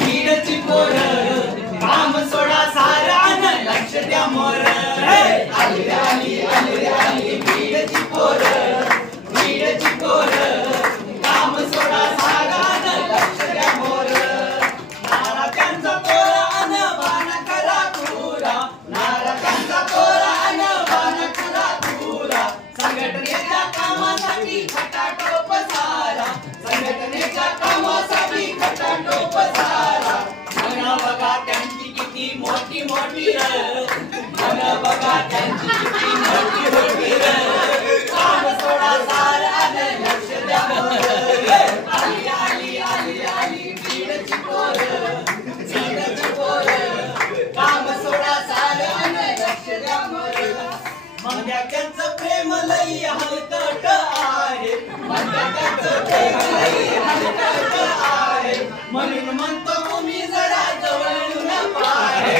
बीडची पोरं काम सोडा सारान लक्ष द्या मोर आली रे आली बीडची पोरं काम सोडा सारान लक्ष द्या मोर नाराकांचा तोरा अन बाण करा तुरा नाराकांचा तोरा अन बाण करा तुरा संघटनेच्या कामासाठी खटाटोप सारा संघटनेच्या कामासाठी खटाटोप सारा मन बघा त्यांची किती मोठी मोठी मन बघा त्यांची किती मोठी मोठी काम सोडा सारा आणि लक्ष द्या मोर आली बीडची पोरं काम सोडा सारा आणि लक्ष द्या मोर मंग्याचं प्रेम लई हलकट आहे मंग्याचं प्रेम लई हलकट आहे म्हणून म्हणतो तुम्ही जरा जवळून पाहे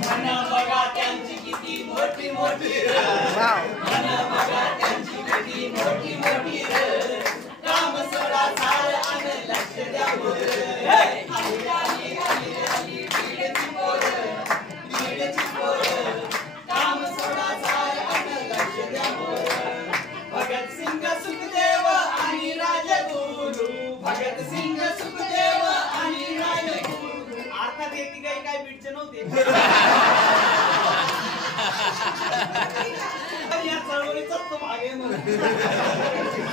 मन बघा त्यांची किती मोठी मोठी मन बघा त्यांची किती मोठी मोठी काम सोडा सार आणि लक्ष द्या मोर आली बीडची पोरं काम सोडा सार आणि लक्ष द्या मोर भगत सिंग सुखदेव आणि राजगुरु भगत सिंग सुखदेव आणि राजगुरु अर्थात एक काही बीडचे नव्हते या चळवळीचाच तो भाग आहे म्हणून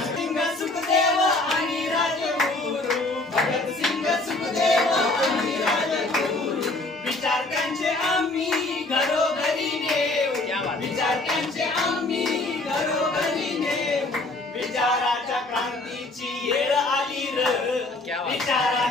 सिंग सुखदेव आणि राजगुरु भगत सिंग सुखदेव आणि राजगुरु विचार त्यांचे आम्ही घरोघरी नेऊ विचार त्यांचे आम्ही घरोघरी नेऊ विचाराच्या क्रांतीची येळ आली र विचारा